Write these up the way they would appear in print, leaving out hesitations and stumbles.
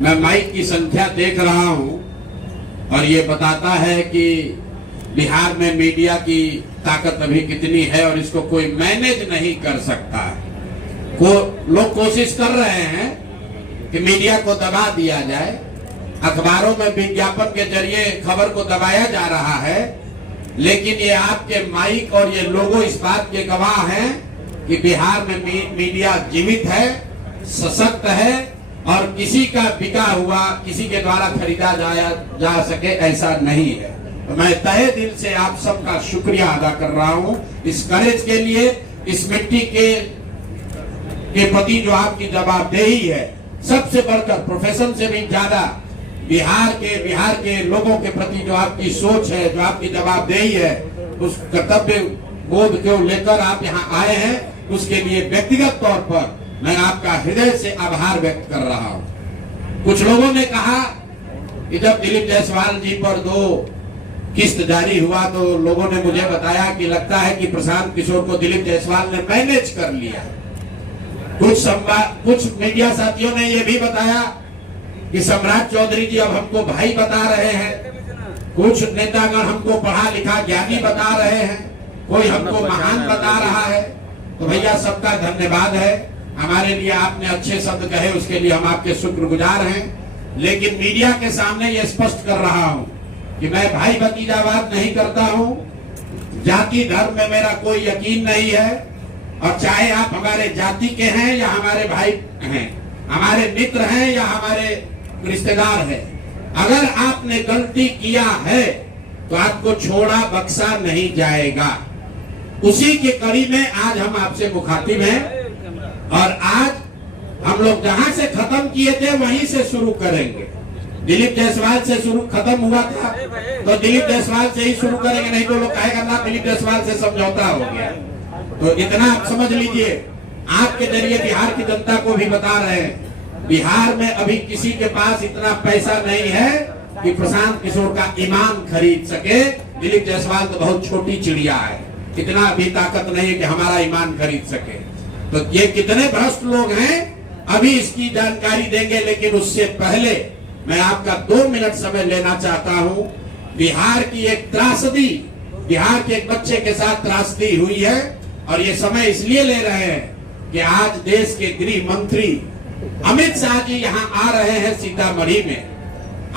मैं माइक की संख्या देख रहा हूं और ये बताता है कि बिहार में मीडिया की ताकत अभी कितनी है और इसको कोई मैनेज नहीं कर सकता। लोग कोशिश कर रहे हैं कि मीडिया को दबा दिया जाए, अखबारों में विज्ञापन के जरिए खबर को दबाया जा रहा है, लेकिन ये आपके माइक और ये लोगो इस बात के गवाह हैं कि बिहार में मीडिया जीवित है, सशक्त है और किसी का बिका हुआ, किसी के द्वारा खरीदा जा सके ऐसा नहीं है। तो मैं तहे दिल से आप सबका शुक्रिया अदा कर रहा हूं इस करेज के लिए, इस मिट्टी के प्रति जो आपकी जवाबदेही है, सबसे बढ़कर प्रोफेशन से भी ज्यादा बिहार के लोगों के प्रति जो आपकी सोच है, जो आपकी जवाबदेही है, उस कर्तव्य बोध को लेकर आप यहाँ आए हैं, उसके लिए व्यक्तिगत तौर पर मैं आपका हृदय से आभार व्यक्त कर रहा हूँ। कुछ लोगों ने कहा कि जब दिलीप जायसवाल जी पर 2 किस्त जारी हुआ तो लोगों ने मुझे बताया कि लगता है कि प्रशांत किशोर को दिलीप जायसवाल ने मैनेज कर लिया। कुछ मीडिया साथियों ने यह भी बताया कि सम्राट चौधरी जी अब हमको भाई बता रहे हैं, कुछ नेतागण हमको पढ़ा लिखा ज्ञानी बता रहे हैं, कोई हमको महान बता रहा है। तो भैया सबका धन्यवाद है, हमारे लिए आपने अच्छे शब्द कहे, उसके लिए हम आपके शुक्रगुजार हैं। लेकिन मीडिया के सामने ये स्पष्ट कर रहा हूं कि मैं भाई भतीजावाद नहीं करता हूं, जाति धर्म में मेरा कोई यकीन नहीं है, और चाहे आप हमारे जाति के हैं या हमारे भाई हैं, हमारे मित्र हैं या हमारे रिश्तेदार हैं, अगर आपने गलती किया है तो आपको छोड़ा बख्शा नहीं जाएगा। उसी के कड़ी में आज हम आपसे मुखातिब हैं और आज हम लोग जहां से खत्म किए थे वहीं से शुरू करेंगे। दिलीप जायसवाल से शुरू खत्म हुआ था तो दिलीप जायसवाल से ही शुरू करेंगे, नहीं तो लोग कहेगा ना दिलीप जायसवाल से समझौता हो गया। तो इतना आप समझ लीजिए, आपके जरिए बिहार की जनता को भी बता रहे हैं, बिहार में अभी किसी के पास इतना पैसा नहीं है कि प्रशांत किशोर का ईमान खरीद सके। दिलीप जायसवाल तो बहुत छोटी चिड़िया है, इतना अभी ताकत नहीं है कि हमारा ईमान खरीद सके। तो ये कितने भ्रष्ट लोग हैं अभी इसकी जानकारी देंगे, लेकिन उससे पहले मैं आपका 2 मिनट समय लेना चाहता हूं। बिहार की एक त्रासदी, बिहार के एक बच्चे के साथ त्रासदी हुई है और ये समय इसलिए ले रहे हैं कि आज देश के गृह मंत्री अमित शाह जी यहाँ आ रहे हैं सीतामढ़ी में।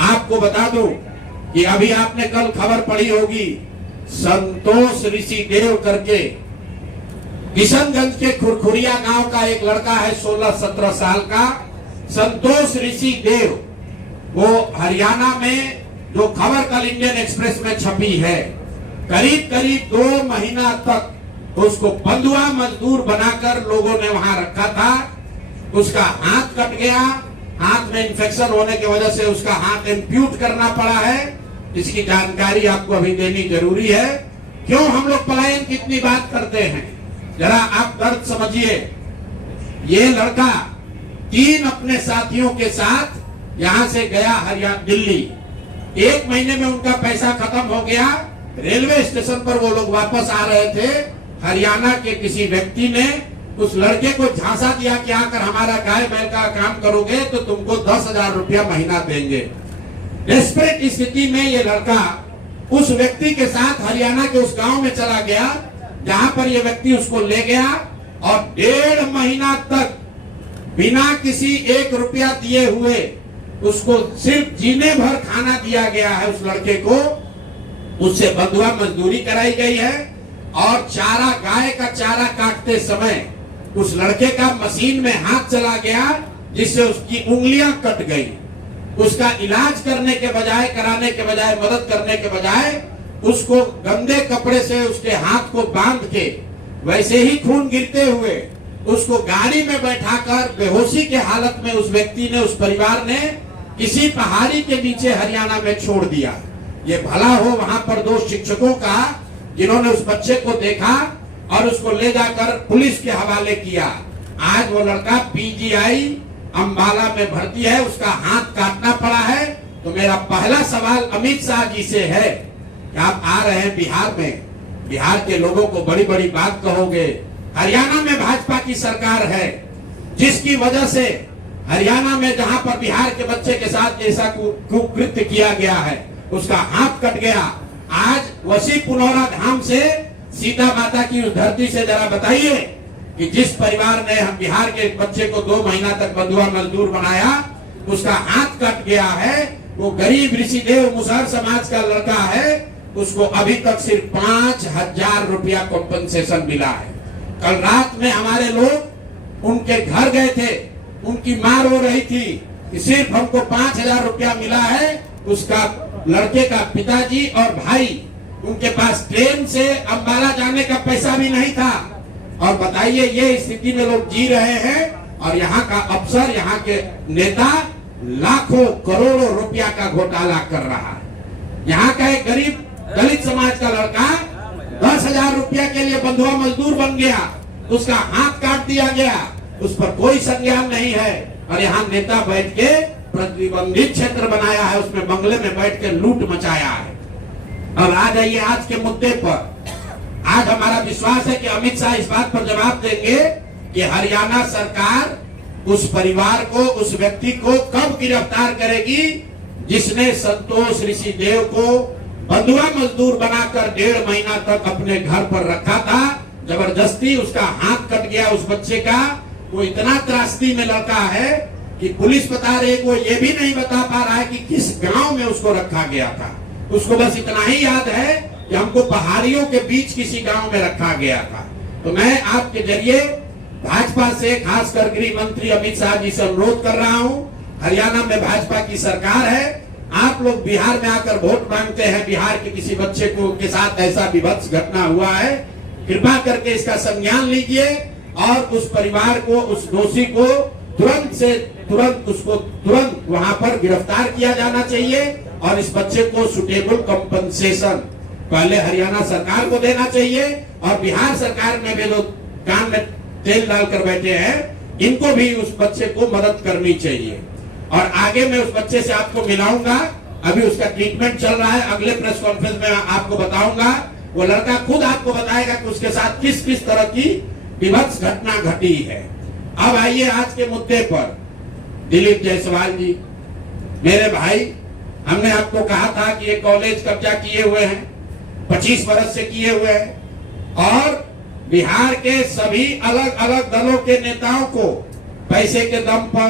आपको बता दूं कि अभी आपने कल खबर पढ़ी होगी, संतोष ऋषि देव करके किशनगंज के खुरखुरिया गांव का एक लड़का है 16-17 साल का, संतोष ऋषि देव, वो हरियाणा में जो खबर कल इंडियन एक्सप्रेस में छपी है, करीब 2 महीना तक उसको बंधुआ मजदूर बनाकर लोगों ने वहां रखा था। उसका हाथ कट गया, हाथ में इंफेक्शन होने की वजह से उसका हाथ एम्प्यूट करना पड़ा है। इसकी जानकारी आपको अभी देनी जरूरी है। क्यों हम लोग पलायन की इतनी बात करते हैं, जरा आप दर्द समझिए। ये लड़का 3 अपने साथियों के साथ यहां से गया हरियाणा दिल्ली, 1 महीने में उनका पैसा खत्म हो गया। रेलवे स्टेशन पर वो लोग वापस आ रहे थे, हरियाणा के किसी व्यक्ति ने उस लड़के को झांसा दिया कि आकर हमारा गाय बैल का काम करोगे तो तुमको 10,000 रुपया महीना देंगे। डेस्परेट स्थिति में ये लड़का उस व्यक्ति के साथ हरियाणा के उस गांव में चला गया जहां पर ये व्यक्ति उसको ले गया और 1.5 महीना तक बिना किसी 1 रुपया दिए हुए उसको सिर्फ जीने भर खाना दिया गया है। उस लड़के को उससे बंधुआ मजदूरी कराई गई है और चारा, गाय का चारा काटते समय उस लड़के का मशीन में हाथ चला गया जिससे उसकी उंगलियां कट गई। उसका इलाज करने के बजाय, कराने के बजाय, मदद करने के बजाय उसको गंदे कपड़े से उसके हाथ को बांध के वैसे ही खून गिरते हुए उसको गाड़ी में बैठाकर बेहोशी के हालत में उस व्यक्ति ने, उस परिवार ने किसी पहाड़ी के नीचे हरियाणा में छोड़ दिया। ये भला हो वहां पर 2 शिक्षकों का जिन्होंने उस बच्चे को देखा और उसको ले जाकर पुलिस के हवाले किया। आज वो लड़का पीजीआई अंबाला में भर्ती है, उसका हाथ काटना पड़ा है। तो मेरा पहला सवाल अमित शाह जी से है कि आप आ रहे हैं बिहार में, बिहार के लोगों को बड़ी बड़ी बात कहोगे। हरियाणा में भाजपा की सरकार है जिसकी वजह से हरियाणा में जहां पर बिहार के बच्चे के साथ जैसा कुकृत्य किया गया है, उसका हाथ कट गया। आज वसी पुनौरा धाम से सीता माता की उस धरती से जरा बताइए कि जिस परिवार ने हम बिहार के बच्चे को 2 महीना तक बंधुआ मजदूर बनाया, उसका हाथ कट गया है। वो गरीब ऋषिदेव मुसहर समाज का लड़का है, उसको अभी तक सिर्फ 5,000 रुपया कॉम्पनसेशन मिला है। कल रात में हमारे लोग उनके घर गए थे, उनकी मां रो रही थी कि सिर्फ हमको 5,000 रुपया मिला है। उसका लड़के का पिताजी और भाई, उनके पास ट्रेन से अंबाला जाने का पैसा भी नहीं था। और बताइए, ये स्थिति में लोग जी रहे हैं और यहाँ का अफसर, यहाँ के नेता लाखों करोड़ों रुपया का घोटाला कर रहा है। यहाँ का एक गरीब दलित समाज का लड़का 10,000 रुपया के लिए बंधुआ मजदूर बन गया, उसका हाथ काट दिया गया, उस पर कोई संज्ञान नहीं है। और यहाँ नेता बैठ के प्रतिबंधित क्षेत्र बनाया है, उसमें बंगले में बैठ के लूट मचाया है। और आ जाइए आज के मुद्दे पर। आज हमारा विश्वास है कि अमित शाह इस बात पर जवाब देंगे कि हरियाणा सरकार उस परिवार को, उस व्यक्ति को कब गिरफ्तार करेगी जिसने संतोष ऋषिदेव को बंधुआ मजदूर बनाकर 1.5 महीना तक अपने घर पर रखा था। जबरदस्ती उसका हाथ कट गया उस बच्चे का। वो इतना त्रासदी में लड़का है कि पुलिस बता रही, वो ये भी नहीं बता पा रहा है कि किस गांव में उसको रखा गया था। उसको बस इतना ही याद है कि हमको पहाड़ियों के बीच किसी गांव में रखा गया था। तो मैं आपके जरिए भाजपा से, खासकर गृह मंत्री अमित शाह जी से अनुरोध कर रहा हूं, हरियाणा में भाजपा की सरकार है, आप लोग बिहार में आकर वोट मांगते हैं, बिहार के किसी बच्चे को के साथ ऐसा विभत्स घटना हुआ है, कृपा करके इसका संज्ञान लीजिए और उस परिवार को, उस दोषी को तुरंत से तुरंत वहां पर गिरफ्तार किया जाना चाहिए और इस बच्चे को सुटेबल कंपनसेशन पहले हरियाणा सरकार को देना चाहिए और बिहार सरकार में भी लोग कान में तेल डालकर बैठे हैं, इनको भी उस बच्चे को मदद करनी चाहिए। और आगे मैं उस बच्चे से आपको मिलाऊंगा, अभी उसका ट्रीटमेंट चल रहा है, अगले प्रेस कॉन्फ्रेंस में आपको बताऊंगा। वो लड़का खुद आपको बताएगा कि उसके साथ किस किस तरह की विभत्स घटना घटी है। अब आइए आज के मुद्दे पर। दिलीप जायसवाल जी, मेरे भाई, हमने आपको कहा था कि ये कॉलेज कब्जा किए हुए हैं, 25 बरस से किए हुए हैं और बिहार के सभी अलग अलग दलों के नेताओं को पैसे के दम पर,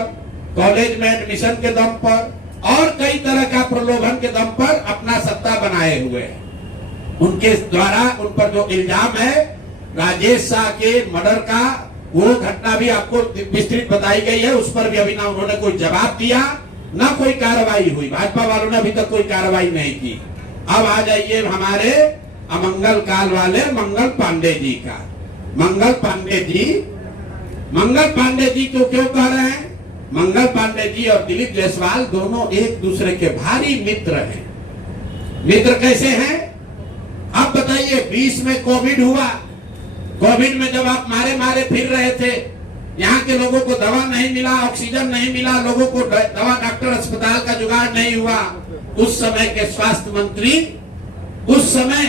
कॉलेज में एडमिशन के दम पर और कई तरह का प्रलोभन के दम पर अपना सत्ता बनाए हुए हैं। उनके द्वारा उन पर जो इल्जाम है राजेश शाह के मर्डर का, वो घटना भी आपको विस्तृत बताई गई है, उस पर भी अभी ना उन्होंने कोई जवाब दिया, ना कोई कार्रवाई हुई। भाजपा वालों ने अभी तक कोई कार्रवाई नहीं की। अब आ जाइए हमारे अमंगल काल वाले मंगल पांडे जी का। मंगल पांडे जी को क्यों कह रहे हैं? मंगल पांडे जी और दिलीप जायसवाल दोनों एक दूसरे के भारी मित्र हैं। मित्र कैसे हैं? अब बताइए, 20 में कोविड हुआ, कोविड में जब आप मारे फिर रहे थे, यहाँ के लोगों को दवा नहीं मिला, ऑक्सीजन नहीं मिला, लोगों को दवा, डॉक्टर, अस्पताल का जुगाड़ नहीं हुआ, उस समय के स्वास्थ्य मंत्री उस समय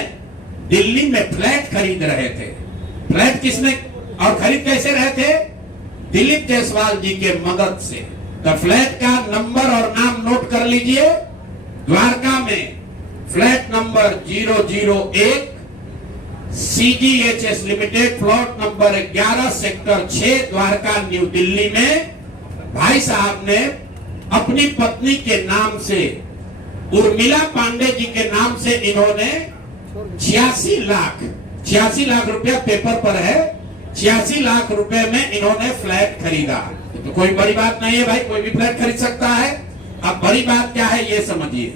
दिल्ली में फ्लैट खरीद रहे थे। फ्लैट किसने और खरीद कैसे रहे थे? दिलीप जायसवाल जी के मदद से। तो फ्लैट का नंबर और नाम नोट कर लीजिए। द्वारका में flat number 001 CGHS limited, plot number 11 sector 6 Dwarka new Delhi में भाई साहब ने अपनी पत्नी के नाम से, उर्मिला पांडे जी के नाम से, इन्होंने 86 लाख रुपया पेपर पर है, 86 लाख रुपए में इन्होंने फ्लैट खरीदा। तो कोई बड़ी बात नहीं है भाई, कोई भी फ्लैट खरीद सकता है। अब बड़ी बात क्या है ये समझिए।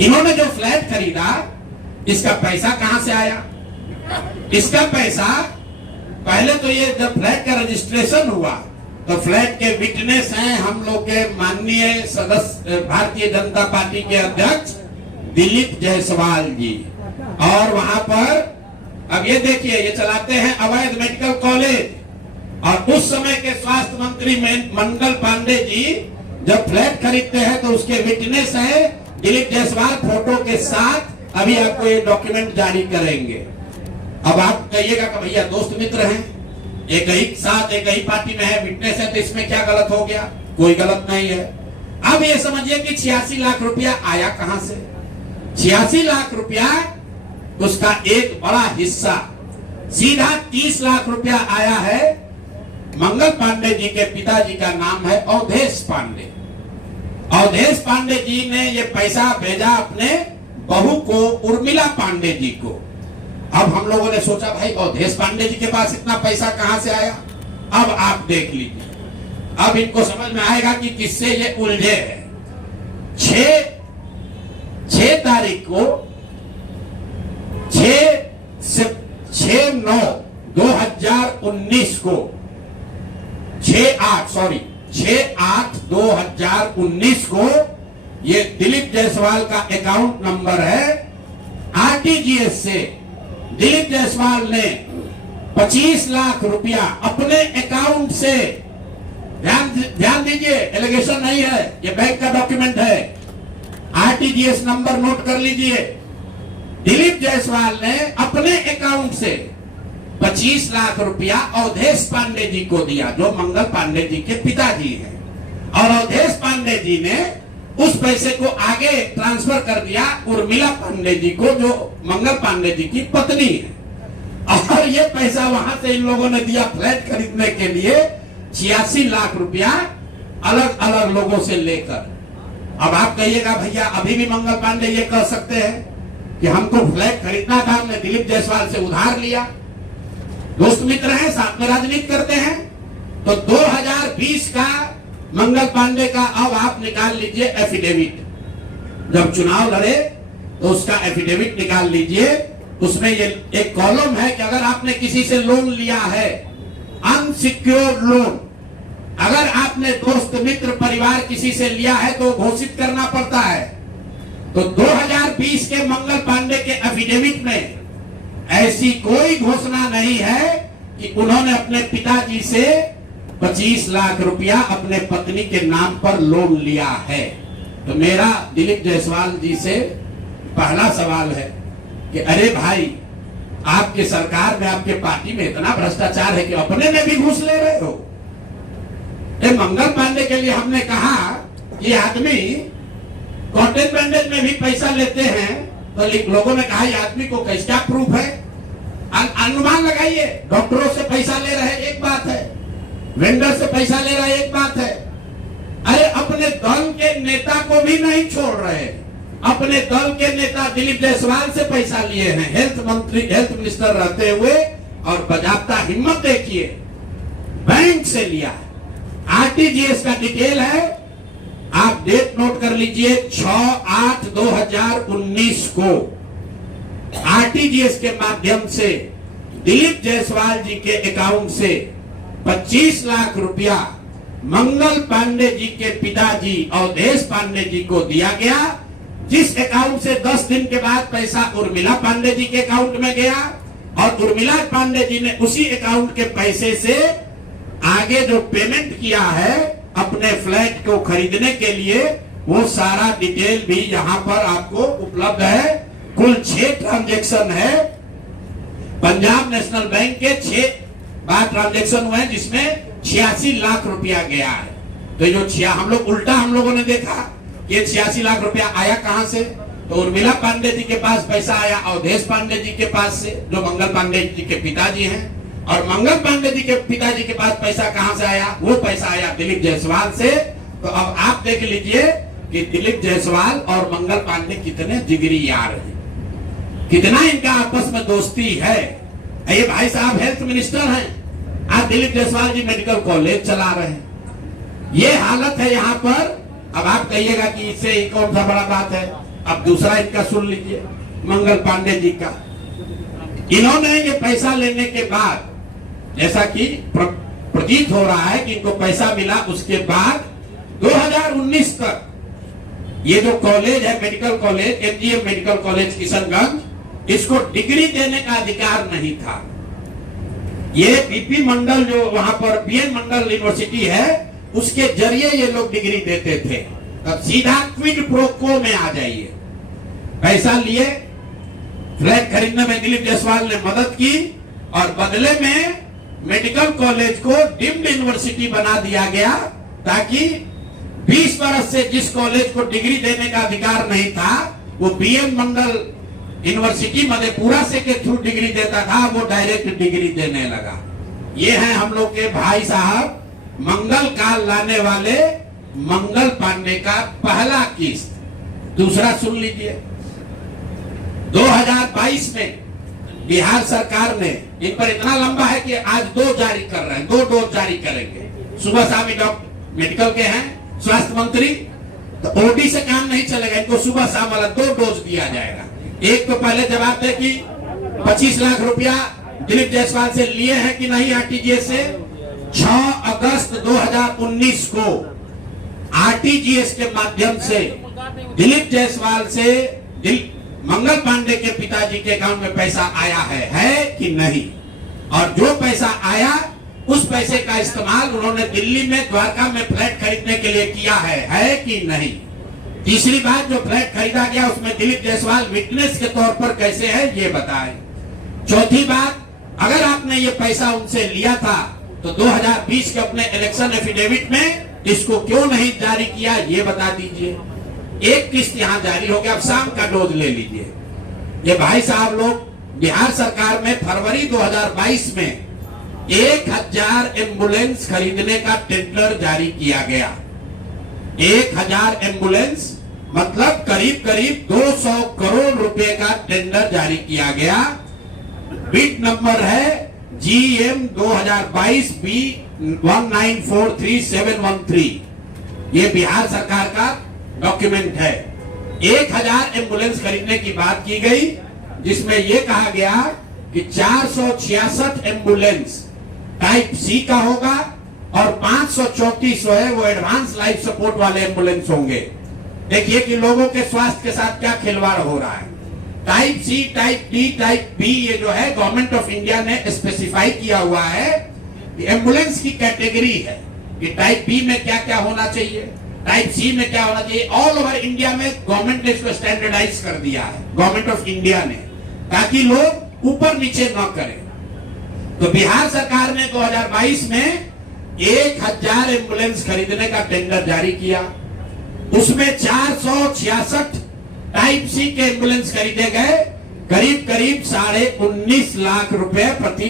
इन्होंने जो फ्लैट खरीदा, इसका पैसा कहां से आया? इसका पैसा पहले तो ये जब फ्लैट का रजिस्ट्रेशन हुआ तो फ्लैट के विटनेस हैं हम लोग के माननीय सदस्य भारतीय जनता पार्टी के अध्यक्ष दिलीप जायसवाल जी। और वहां पर अब ये देखिए, ये चलाते हैं अवैध मेडिकल कॉलेज। और उस समय के स्वास्थ्य मंत्री मंगल पांडे जी जब फ्लैट खरीदते हैं तो उसके विटनेस है दिलीप जायसवाल, फोटो के साथ। अभी आपको ये डॉक्यूमेंट जारी करेंगे। अब आप कहिएगा कि भैया दोस्त मित्र हैं, एक ही साथ एक ही पार्टी में है, विटनेस है, तो इसमें क्या गलत हो गया? कोई गलत नहीं है। अब ये समझिए कि 86 लाख रुपया आया कहां से? 86 लाख रुपया उसका एक बड़ा हिस्सा सीधा 30 लाख रुपया आया है। मंगल पांडे जी के पिताजी का नाम है अवधेश पांडे। अवधेश पांडे जी ने ये पैसा भेजा अपने बहू को, उर्मिला पांडे जी को। अब हम लोगों ने सोचा भाई अवधेश पांडे जी के पास इतना पैसा कहां से आया? अब आप देख लीजिए, अब इनको समझ में आएगा कि किससे ये उलझे हैं। 6 तारीख को 6/9/2019 को 6/8/2019 को ये दिलीप जायसवाल का अकाउंट नंबर है। आरटीजीएस से दिलीप जायसवाल ने 25 लाख रुपया अपने अकाउंट से, ध्यान दीजिए, एलिगेशन नहीं है, ये बैंक का डॉक्यूमेंट है। आरटीजीएस नंबर नोट कर लीजिए। दिलीप जायसवाल ने अपने अकाउंट से 25 लाख रुपया अवधेश पांडे जी को दिया, जो मंगल पांडे जी के पिताजी हैं। और अवधेश पांडे जी ने उस पैसे को आगे ट्रांसफर कर दिया उर्मिला पांडे जी को, जो मंगल पांडे जी की पत्नी है। और ये पैसा वहां से इन लोगों ने दिया फ्लैट खरीदने के लिए, 86 लाख रुपया अलग अलग लोगों से लेकर। अब आप कहिएगा भैया अभी भी मंगल पांडे ये कह सकते हैं कि हमको फ्लैट खरीदना था, हमने दिलीप जायसवाल से उधार लिया। दोस्त मित्र हैं, साथ में राजनीति करते हैं। तो 2020 का मंगल पांडे का अब आप निकाल लीजिए एफिडेविट। जब चुनाव लड़े तो उसका एफिडेविट निकाल लीजिए। उसमें ये एक कॉलम है कि अगर आपने किसी से लोन लिया है, अनसिक्योर्ड लोन, अगर आपने दोस्त मित्र परिवार किसी से लिया है तो घोषित करना पड़ता है। तो 2020 के मंगल पांडे के एफिडेविट में ऐसी कोई घोषणा नहीं है कि उन्होंने अपने पिताजी से 25 लाख रुपया अपने पत्नी के नाम पर लोन लिया है। तो मेरा दिलीप जायसवाल जी से पहला सवाल है कि अरे भाई, आपके सरकार में, आपके पार्टी में इतना भ्रष्टाचार है कि अपने में भी घूस ले रहे हो। मंगल पांडे के लिए हमने कहा ये आदमी कॉटन बैंडेज में भी पैसा लेते हैं, तो लोगों ने कहा ये आदमी को कैसा प्रूफ है? अनुमान लगाइए। डॉक्टरों से पैसा ले रहे एक बात है, वेंडर से पैसा ले रहे एक बात है। अरे अपने दल के नेता को भी नहीं छोड़ रहे। अपने दल के नेता दिलीप जायसवाल से पैसा लिए हैं, हेल्थ मिनिस्टर रहते हुए, और बजाबता हिम्मत देखिए, बैंक से लिया है। आरटीजीएस का डिटेल है, आप डेट नोट कर लीजिए, 6/8/2019 को आरटीजीएस के माध्यम से दिलीप जायसवाल जी के अकाउंट से 25 लाख रुपया मंगल पांडे जी के पिताजी अवधेश पांडे जी को दिया गया, जिस अकाउंट से 10 दिन के बाद पैसा उर्मिला पांडे जी के अकाउंट में गया। और उर्मिला पांडे जी ने उसी अकाउंट के पैसे से आगे जो पेमेंट किया है अपने फ्लैट को खरीदने के लिए, वो सारा डिटेल भी यहाँ पर आपको उपलब्ध है। कुल 6 ट्रांजैक्शन है। पंजाब नेशनल बैंक के 6 बार ट्रांजैक्शन हुए हैं, जिसमें 86 लाख रुपया गया है। तो जो हम लोगों ने देखा कि 86 लाख रुपया आया कहां से? तो उर्मिला पांडे जी के पास पैसा आया अवधेश पांडे जी के पास से, जो मंगल पांडे जी के पिताजी हैं। और मंगल पांडे जी के पिताजी के पास पैसा कहां से आया? वो पैसा आया दिलीप जायसवाल से। तो अब आप देख लीजिए कि दिलीप जायसवाल और मंगल पांडे कितने जिगरी यार हैं, कितना इनका आपस में दोस्ती है। ये भाई साहब हेल्थ मिनिस्टर हैं, आज दिलीप जायसवाल जी मेडिकल कॉलेज चला रहे हैं। ये हालत है यहाँ पर। अब आप कहिएगा कि इससे कौन सा बड़ा बात है। अब दूसरा इनका सुन लीजिए, मंगल पांडे जी का। इन्होंने ये पैसा लेने के बाद, जैसा कि प्रतीत हो रहा है कि इनको पैसा मिला, उसके बाद 2019 तक ये जो कॉलेज है, medical college, MGM medical college Kishanganj, इसको डिग्री देने का अधिकार नहीं था। ये बीपी मंडल, जो वहां पर बीएन मंडल यूनिवर्सिटी है, उसके जरिए ये लोग डिग्री देते थे। अब सीधा क्विड प्रो क्वो में आ जाइए। पैसा लिए, फ्लैट खरीदने में दिलीप जायसवाल ने मदद की, और बदले में मेडिकल कॉलेज को डीम्ड यूनिवर्सिटी बना दिया गया, ताकि 20 वर्ष से जिस कॉलेज को डिग्री देने का अधिकार नहीं था, वो बीएन मंडल यूनिवर्सिटी मधेपुरा से के थ्रू डिग्री देता था, वो डायरेक्ट डिग्री देने लगा। ये है हम लोग के भाई साहब, मंगल काल लाने वाले मंगल पांडे का पहला किस्त। दूसरा सुन लीजिए, 2022 में बिहार सरकार ने, इन पर इतना लंबा है कि आज 2 जारी कर रहे हैं, 2 डोज जारी करेंगे। सुबह शाम डॉक्टर मेडिकल के हैं, स्वास्थ्य मंत्री, तो ओडी से काम नहीं चलेगा, इनको सुबह शाम वाला 2 डोज दिया जाएगा। एक तो पहले जवाब दे कि 25 लाख रुपया दिलीप जायसवाल से लिए हैं कि नहीं आरटीजीएस से। 6 अगस्त 2019 को आरटीजीएस के माध्यम से दिलीप जायसवाल से मंगल पांडे के पिताजी के अकाउंट में पैसा आया है कि नहीं, और जो पैसा आया उस पैसे का इस्तेमाल उन्होंने दिल्ली में द्वारका में फ्लैट खरीदने के लिए किया है कि नहीं। तीसरी बात, जो फ्लैट खरीदा गया उसमें दिलीप जायसवाल विटनेस के तौर पर कैसे है ये बताएं। चौथी बात, अगर आपने ये पैसा उनसे लिया था तो 2020 के अपने इलेक्शन एफिडेविट में इसको क्यों नहीं जारी किया ये बता दीजिए। एक किस्त यहाँ जारी हो गया, अब शाम का डोज ले लीजिए। ये भाई साहब लोग, बिहार सरकार में फरवरी 2022 में 1000 एम्बुलेंस खरीदने का टेंडर जारी किया गया। 1000 एम्बुलेंस मतलब करीब करीब 200 करोड़ रुपए का टेंडर जारी किया गया। बिड नंबर है GM 2022 B1943713। ये बिहार सरकार का डॉक्यूमेंट है। 1000 एम्बुलेंस खरीदने की बात की गई, जिसमें यह कहा गया कि 466 एम्बुलेंस टाइप सी का होगा और 534 है वो एडवांस लाइफ सपोर्ट वाले एम्बुलेंस होंगे। देखिए कि लोगों के स्वास्थ्य के साथ क्या खिलवाड़ हो रहा है। Type C, type D, type B, ये जो है गवर्नमेंट ऑफ इंडिया ने स्पेसिफाई किया हुआ है, एम्बुलेंस की कैटेगरी है कि टाइप बी में क्या क्या होना चाहिए, टाइप सी में क्या होना चाहिए। ऑल ओवर इंडिया में गवर्नमेंट ने इसको स्टैंडर्डाइज कर दिया है, गवर्नमेंट ऑफ इंडिया ने, ताकि लोग ऊपर नीचे न करें। तो बिहार सरकार ने 2022 में 1000 एम्बुलेंस खरीदने का टेंडर जारी किया। उसमें 466 टाइप सी के एम्बुलेंस खरीदे गए, करीब करीब 19.5 लाख रुपए प्रति